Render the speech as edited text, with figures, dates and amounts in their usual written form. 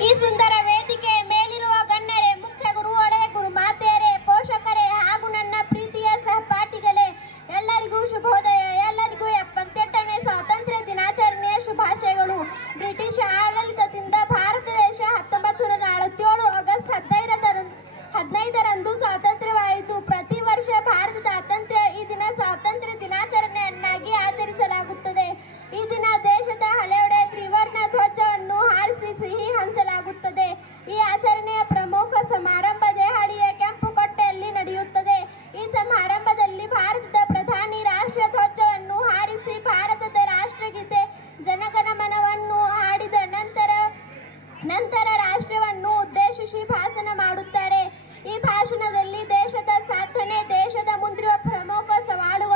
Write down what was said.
ಈ ಸುಂದರ ವೇದಿಕೆ ಮೇಲಿರುವ ಗಣ್ಯರೇ, ಮುಖ್ಯ ಗುರುಗಳೇ, ಗುರುಮಾತೆಯರೇ, ಪೋಷಕರೇ ಹಾಗೂ ನನ್ನ ಪ್ರೀತಿಯ ಸಹಪಾಠಿಗಳೇ, ಎಲ್ಲರಿಗೂ ಶುಭೋದಯ. ಎಲ್ಲರಿಗೂ 78ನೇ ಸ್ವಾತಂತ್ರ್ಯ ದಿನಾಚರಣೆಯ ಶುಭಾಶಯಗಳು. ಬ್ರಿಟಿಷ್ ಆಡಳಿತದಿಂದ ಭಾರತ ದೇಶ 1947 ಆಗಸ್ಟ್ 15ರಂದು ಸ್ವಾತಂತ್ರ್ಯವಾಯಿತು. ಪ್ರತಿ ವರ್ಷ ಭಾರತದಾದ್ಯಂತ ಈ ದಿನ ಸ್ವಾತಂತ್ರ್ಯ ದಿನಾಚರಣೆಯನ್ನಾಗಿ ಆಚರಿಸಲಾಗುತ್ತದೆ. ಈ ದಿನ ದೇಶದ ಹಲವೆಡೆ ತ್ರಿವರ್ಣ ಧ್ವಜವನ್ನು ಹಾರಿಸಿ ಸಿಹಿ ಹಂಚಲಾಗುತ್ತದೆ. ಈ ಆಚರಣೆಯ ಪ್ರಮುಖ ಸಮಾರಂಭ ದೆಹಲಿಯ ಕೆಂಪುಕೋಟೆಯಲ್ಲಿ ನಡೆಯುತ್ತದೆ. ಈ ಸಮಾರಂಭದಲ್ಲಿ ಭಾರತದ ಪ್ರಧಾನಿ ರಾಷ್ಟ್ರ ಧ್ವಜವನ್ನು ಹಾರಿಸಿ ಭಾರತದ ರಾಷ್ಟ್ರಗೀತೆ ಜನಗಣಮನವನ್ನು ಹಾಡಿದ ನಂತರ ರಾಷ್ಟ್ರವನ್ನು ಉದ್ದೇಶಿಸಿ ಭಾಷಣ ಮಾಡುತ್ತಾರೆ. ಈ ಭಾಷಣದಲ್ಲಿ ದೇಶದ ಸಾಧನೆ, ದೇಶದ ಮುಂದಿರುವ ಪ್ರಮುಖ ಸವಾಲುಗಳು